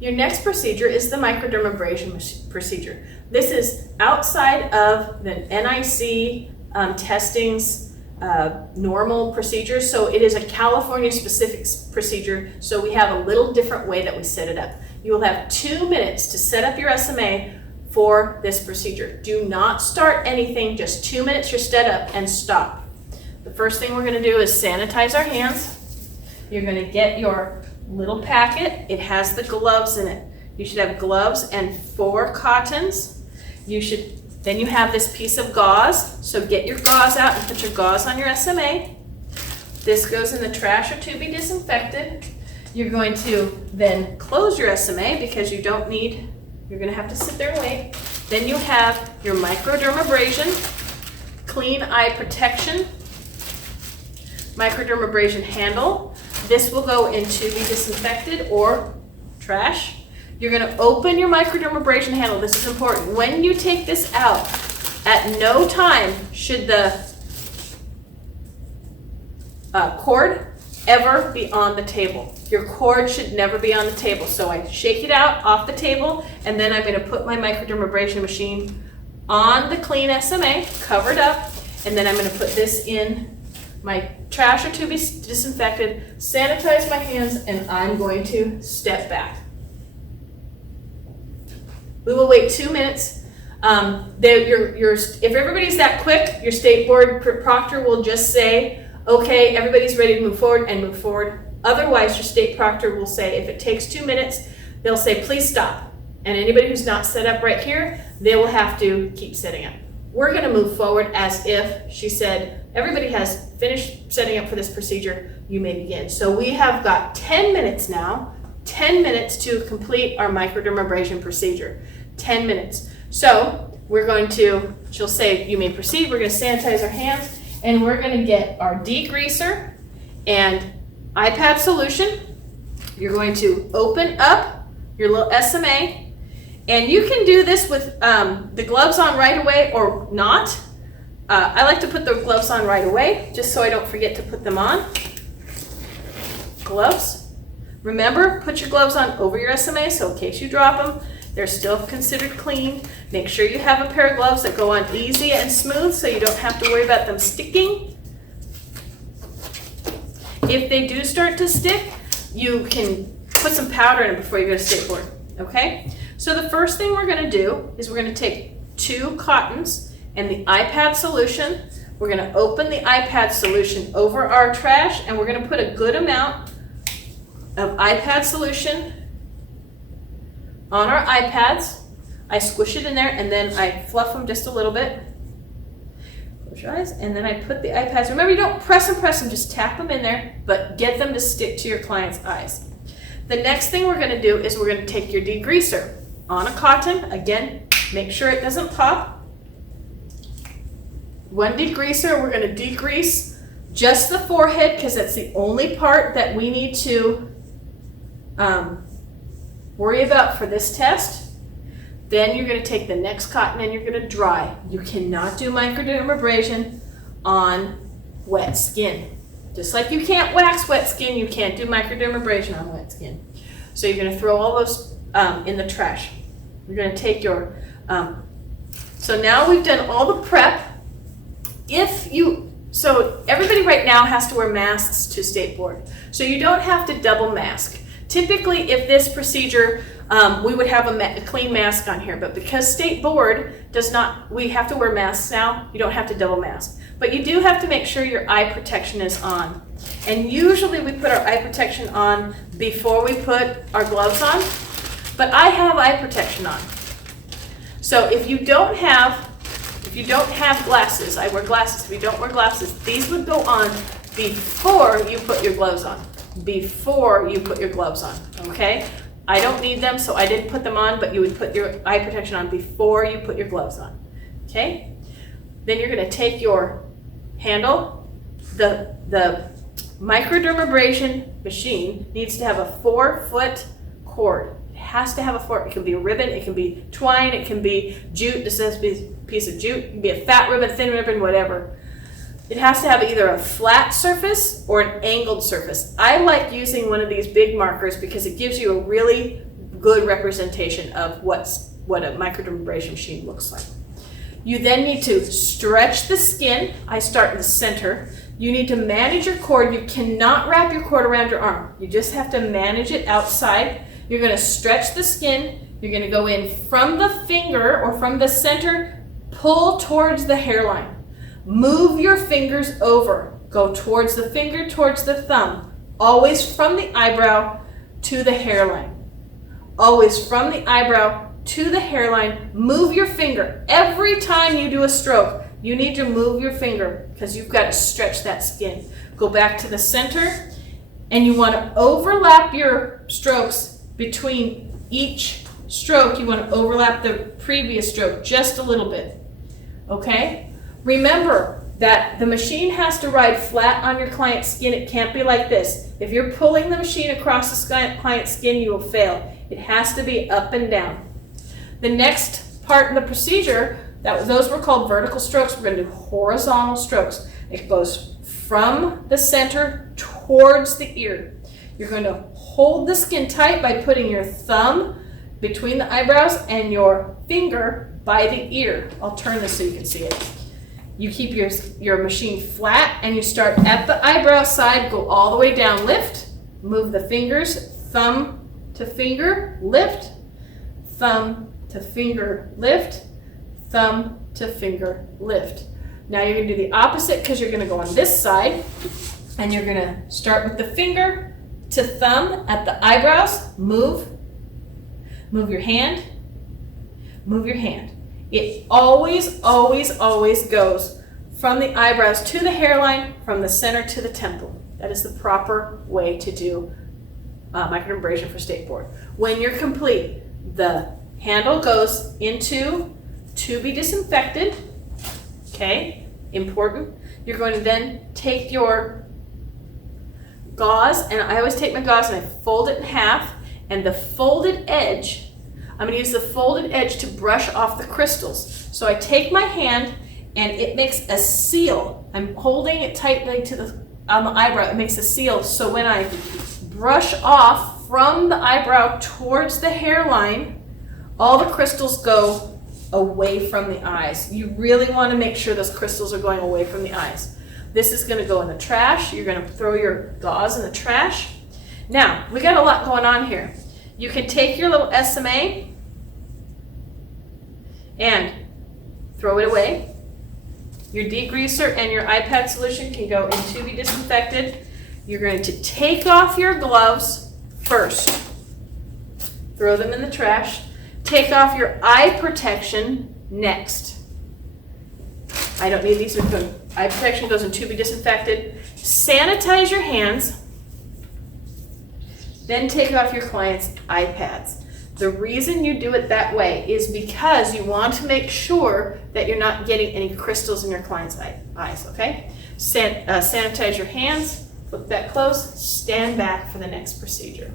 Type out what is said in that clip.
Your next procedure is the microdermabrasion procedure. This is outside of the NIC testing's normal procedures, so it is a California specific procedure, so we have a little different way that we set it up. You will have 2 minutes to set up your SMA for this procedure. Do not start anything, just 2 minutes, you're set up, and stop. The first thing we're going to do is sanitize our hands. You're going to get your little packet. It has the gloves in it. You should have gloves and 4 cottons. Then you have this piece of gauze, so get your gauze out and put your gauze on your SMA. This goes in the trash or to be disinfected. You're going to then close your SMA because you're going to have to sit there and wait. Then you have your microdermabrasion, clean eye protection, microdermabrasion handle. This will go into be disinfected or trash. You're going to open your microdermabrasion handle. This is important. When you take this out, at no time should the cord ever be on the table. Your cord should never be on the table. So I shake it out off the table, and then I'm going to put my microdermabrasion machine on the clean SMA, covered up, and then I'm going to put this in my trash or to be disinfected, sanitize my hands, and I'm going to step back. We will wait 2 minutes. If everybody's that quick, your state board proctor will just say, okay, everybody's ready to move forward, and move forward. Otherwise, your state proctor will say, if it takes 2 minutes, they'll say, please stop. And anybody who's not set up right here, they will have to keep setting up. We're going to move forward as if she said, everybody has finished setting up for this procedure, you may begin. So we have got 10 minutes now, 10 minutes to complete our microdermabrasion procedure. 10 minutes. So she'll say, you may proceed. We're going to sanitize our hands, and we're going to get our degreaser and iPad solution. You're going to open up your little SMA, and you can do this with the gloves on right away or not. I like to put the gloves on right away just so I don't forget to put them on. Gloves. Remember, put your gloves on over your SMA so in case you drop them, they're still considered clean. Make sure you have a pair of gloves that go on easy and smooth so you don't have to worry about them sticking. If they do start to stick, you can put some powder in it before you go to state board, okay? So the first thing we're going to do is we're going to take 2 cottons and the iPad solution. We're going to open the iPad solution over our trash, and we're going to put a good amount of iPad solution on our iPads. I squish it in there, and then I fluff them just a little bit. Close your eyes, and then I put the iPads. Remember, you don't press them, just tap them in there, but get them to stick to your client's eyes. The next thing we're going to do is we're going to take your degreaser on a cotton. Again, make sure it doesn't pop. 1 degreaser, we're going to degrease just the forehead because that's the only part that we need to worry about for this test. Then you're going to take the next cotton and you're going to dry. You cannot do microdermabrasion on wet skin. Just like you can't wax wet skin, you can't do microdermabrasion on wet skin. So you're going to throw all those in the trash. You're going to take your, so now we've done all the prep. So everybody right now has to wear masks to state board. So you don't have to double mask. Typically, if this procedure, we would have a clean mask on here, but because state board does not, we have to wear masks now, you don't have to double mask. But you do have to make sure your eye protection is on. And usually we put our eye protection on before we put our gloves on, but I have eye protection on. So if you don't have glasses, I wear glasses, if you don't wear glasses, these would go on before you put your gloves on. Before you put your gloves on, okay? I don't need them, so I didn't put them on, but you would put your eye protection on before you put your gloves on, okay? Then you're gonna take your handle. The microdermabrasion machine needs to have a 4-foot cord. It has to have a 4, it can be a ribbon, it can be twine, it can be jute, this has to be a piece of jute, it can be a fat ribbon, thin ribbon, whatever. It has to have either a flat surface or an angled surface. I like using one of these big markers because it gives you a really good representation of what a microdermabrasion machine looks like. You then need to stretch the skin. I start in the center. You need to manage your cord. You cannot wrap your cord around your arm. You just have to manage it outside. You're going to stretch the skin. You're going to go in from the finger or from the center, pull towards the hairline. Move your fingers over. Go towards the finger, towards the thumb. Always from the eyebrow to the hairline. Always from the eyebrow to the hairline. Move your finger. Every time you do a stroke, you need to move your finger because you've got to stretch that skin. Go back to the center, and you want to overlap your strokes. Between each stroke, you want to overlap the previous stroke just a little bit. Okay? Remember that the machine has to ride flat on your client's skin. It can't be like this. If you're pulling the machine across the client's skin, you will fail. It has to be up and down. The next part of the procedure, those were called vertical strokes. We're going to do horizontal strokes. It goes from the center towards the ear. You're going to hold the skin tight by putting your thumb between the eyebrows and your finger by the ear. I'll turn this so you can see it. You keep your machine flat, and you start at the eyebrow side, go all the way down, lift, move the fingers, thumb to finger, lift, thumb to finger, lift, thumb to finger, lift. Now you're going to do the opposite because you're going to go on this side, and you're going to start with the finger to thumb at the eyebrows, move your hand, move your hand. It always, always, always goes from the eyebrows to the hairline, from the center to the temple. That is the proper way to do microdermabrasion for state board. When you're complete, the handle goes into to be disinfected. Okay, important. You're going to then take your gauze, and I always take my gauze and I fold it in half, and the folded edge, I'm going to use the folded edge to brush off the crystals. So I take my hand and it makes a seal. I'm holding it tightly on the eyebrow. It makes a seal. So when I brush off from the eyebrow towards the hairline, all the crystals go away from the eyes. You really want to make sure those crystals are going away from the eyes. This is going to go in the trash. You're going to throw your gauze in the trash. Now, we got a lot going on here. You can take your little SMA and throw it away. Your degreaser and your iPad solution can go in to be disinfected. You're going to take off your gloves first. Throw them in the trash. Take off your eye protection next. I don't need these. Eye protection goes in to be disinfected. Sanitize your hands. Then take off your client's iPads. The reason you do it that way is because you want to make sure that you're not getting any crystals in your client's eyes, okay? Sanitize your hands, flip that close, stand back for the next procedure.